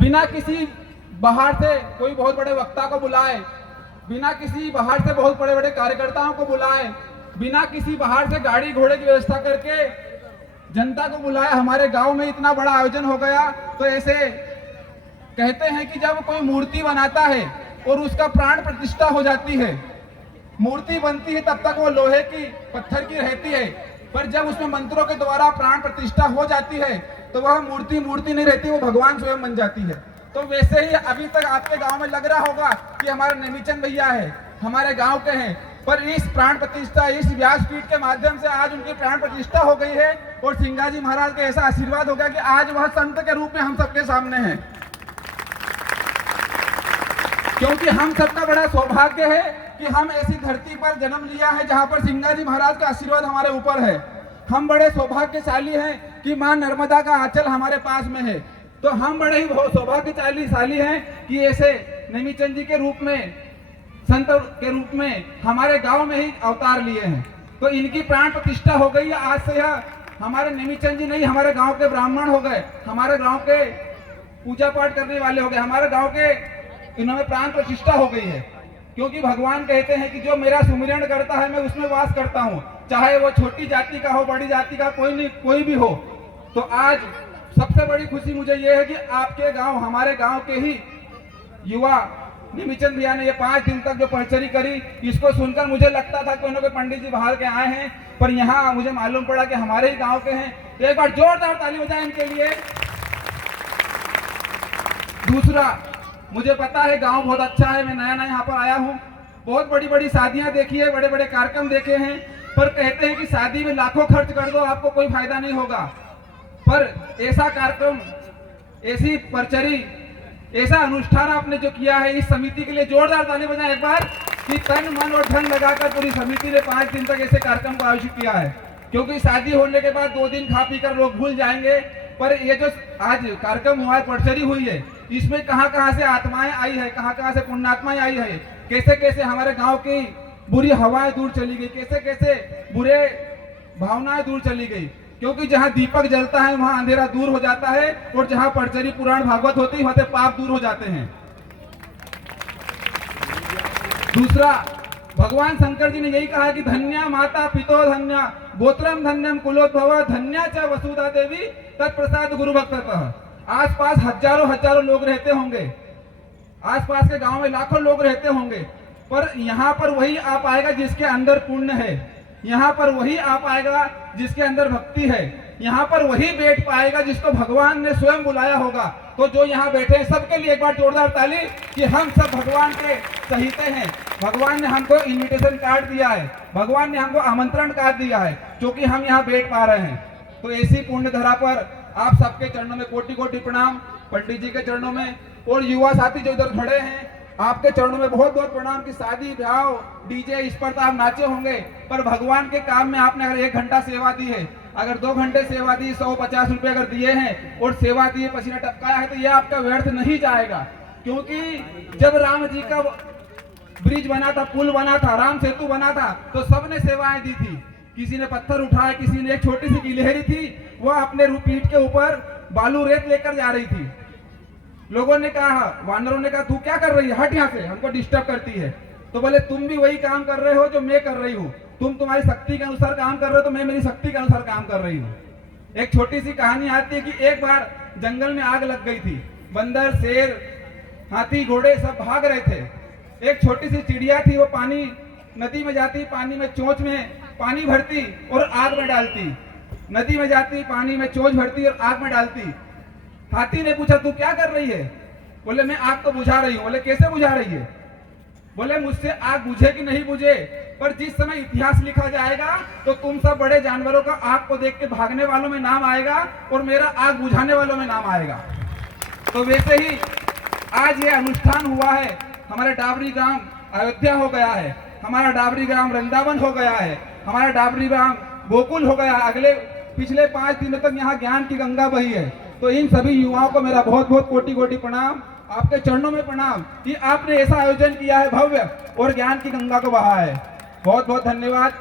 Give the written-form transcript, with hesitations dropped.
बिना किसी बाहर से कोई बहुत बड़े वक्ता को बुलाए, बिना किसी बाहर से बहुत बड़े बड़े कार्यकर्ताओं को बुलाए, बिना किसी बाहर से गाड़ी घोड़े की व्यवस्था करके जनता को बुलाया, हमारे गांव में इतना बड़ा आयोजन हो गया। तो ऐसे कहते हैं कि जब कोई मूर्ति बनाता है और उसका प्राण प्रतिष्ठा हो जाती है, मूर्ति बनती है तब तक वो लोहे की पत्थर की रहती है, पर जब उसमें मंत्रों के द्वारा प्राण प्रतिष्ठा हो जाती है तो वह मूर्ति नहीं रहती, वो भगवान स्वयं बन जाती है। तो वैसे ही अभी तक आपके गांव में लग रहा होगा कि हमारे नेमीचंद भैया है, हमारे गांव के हैं, पर इस प्राण प्रतिष्ठा, इस व्यासपीठ के माध्यम से आज उनकी प्राण प्रतिष्ठा हो गई है और सिंगाजी महाराज का ऐसा आशीर्वाद हो गया कि आज वह संत के रूप में हम सबके सामने हैं। क्योंकि हम सबका बड़ा सौभाग्य है कि हम ऐसी धरती पर जन्म लिया है जहां पर सिंगाजी महाराज का आशीर्वाद हमारे ऊपर है। हम बड़े सौभाग्यशाली हैं कि मां नर्मदा का आंचल हमारे पास में है। तो हम बड़े ही सौभाग्यशाली हैं कि ऐसे नेमीचंद जी के रूप में, संत के रूप में हमारे गांव में ही अवतार लिए हैं। तो इनकी प्राण प्रतिष्ठा हो गई है। आज से यह हमारे नेमीचंद जी नहीं, हमारे गांव के ब्राह्मण हो गए, हमारे गांव के पूजा पाठ करने वाले हो गए, हमारे गांव के इन्होंने प्राण प्रतिष्ठा हो गई है। क्योंकि भगवान कहते हैं कि जो मेरा सुमिरन करता है मैं उसमें वास करता हूँ, चाहे वो छोटी जाति का हो, बड़ी जाति का, कोई भी हो। तो आज सबसे बड़ी खुशी मुझे ये है कि आपके गांव, हमारे गांव के ही युवा नेमीचंद भैया ने ये 5 दिन तक जो परिचर्या करी, इसको सुनकर मुझे लगता था कि उन्होंने पंडित जी बाहर के आए हैं, पर यहाँ मुझे मालूम पड़ा कि हमारे ही गांव के हैं। तो एक बार जोरदार ताली बजाएं इनके लिए। दूसरा, मुझे पता है गांव बहुत अच्छा है, मैं नया यहाँ पर आया हूँ, बहुत बड़ी बड़ी शादियां देखी है, बड़े बड़े कार्यक्रम देखे हैं, पर कहते हैं कि शादी में लाखों खर्च कर दो आपको कोई फायदा नहीं होगा। पर ऐसा कार्यक्रम, ऐसी परिचर्या, ऐसा अनुष्ठान आपने जो किया है, इस समिति के लिए जोरदार ताली बजाएं एक बार कि तन मन और धन लगाकर पूरी समिति ने 5 दिन तक ऐसे कार्यक्रम को आयोजित किया है। क्योंकि शादी होने के बाद 2 दिन खा पी कर लोग भूल जाएंगे, पर ये जो आज कार्यक्रम हुआ है, परिचर्या हुई है, इसमें कहां से आत्माएं आई है, कहां से पुण्यात्माएं आई है, कैसे कैसे हमारे गांव की बुरी हवाएं दूर चली गई, कैसे कैसे बुरे भावनाएं दूर चली गई। क्योंकि जहां दीपक जलता है वहां अंधेरा दूर हो जाता है, और जहां परिचर्या पुराण भागवत होती है वहां से पाप दूर हो जाते हैं। दूसरा, भगवान शंकर जी ने यही कहा कि धन्या माता पितो धन्या गोत्रम धन्यम कुलोद्भव धन्या च वसुधा देवी तत्प्रसाद गुरु भक्तः। आसपास हजारों लोग रहते होंगे, आसपास के गांव में लाखों लोग रहते होंगे, पर यहाँ पर वही आ पाएगा जिसके अंदर पुण्य है, यहाँ पर वही आ पाएगा जिसके अंदर भक्ति है, यहाँ पर वही बैठ पाएगा जिसको भगवान ने स्वयं बुलाया होगा। तो जो यहाँ बैठे हैं सबके लिए एक बार जोरदार ताली कि हम सब भगवान के सहिते हैं। भगवान ने हमको इनविटेशन कार्ड दिया है, भगवान ने हमको आमंत्रण कार्ड दिया है, क्योंकि हम यहाँ बैठ पा रहे हैं। तो ऐसी पुण्य धरा पर आप सबके चरणों में कोटि कोटि प्रणाम, पंडित जी के चरणों में, और युवा साथी जो इधर खड़े हैं आपके चरणों में बहुत बहुत प्रणाम कि शादी ब्याह डीजे इस पर तो आप नाचे होंगे, पर भगवान के काम में आपने अगर 1 घंटा सेवा दी है, अगर 2 घंटे सेवा दी, 150 रुपए अगर दिए हैं और सेवा दिए, पसीना टपकाया है, तो यह आपका व्यर्थ नहीं जाएगा। क्योंकि जब राम जी का ब्रिज बना था, पुल बना था, राम सेतु बना था, तो सबने सेवाएं दी थी। किसी ने पत्थर उठाया, किसी ने एक छोटी सी गिलहरी थी, वह अपने पीठ के ऊपर बालू रेत लेकर जा रही थी। लोगों ने कहा, वानरों ने कहा तू क्या कर रही है, हट यहाँ से, हमको डिस्टर्ब करती है। तो बोले तुम भी वही काम कर रहे हो जो मैं कर रही हूँ, तुम तुम्हारी शक्ति के अनुसार काम कर रहे हो, तो मैं मेरी शक्ति के अनुसार काम कर रही हूँ। एक छोटी सी कहानी आती है कि एक बार जंगल में आग लग गई थी, बंदर, शेर, हाथी, घोड़े सब भाग रहे थे। एक छोटी सी चिड़िया थी, वो पानी नदी में जाती, पानी में चोंच में पानी भरती और आग में डालती, नदी में जाती, पानी में चोंच भरती और आग में डालती। हाथी ने पूछा तू क्या कर रही है? बोले मैं आग तो बुझा रही हूँ। बोले कैसे बुझा रही है? बोले मुझसे आग बुझे कि नहीं बुझे, पर जिस समय इतिहास लिखा जाएगा तो तुम सब बड़े जानवरों का आग को देख के भागने वालों में नाम आएगा और मेरा आग बुझाने वालों में नाम आएगा। तो वैसे ही आज ये अनुष्ठान हुआ है, हमारे डाबरी ग्राम अयोध्या हो गया है, हमारा डाबरी ग्राम वृंदावन हो गया है, हमारा डाबरी ग्राम गोकुल हो गया। अगले पिछले 5 दिनों तक यहाँ ज्ञान की गंगा बही है। तो इन सभी युवाओं को मेरा बहुत बहुत कोटि कोटि प्रणाम, आपके चरणों में प्रणाम कि आपने ऐसा आयोजन किया है भव्य और ज्ञान की गंगा को बहा है। बहुत बहुत धन्यवाद।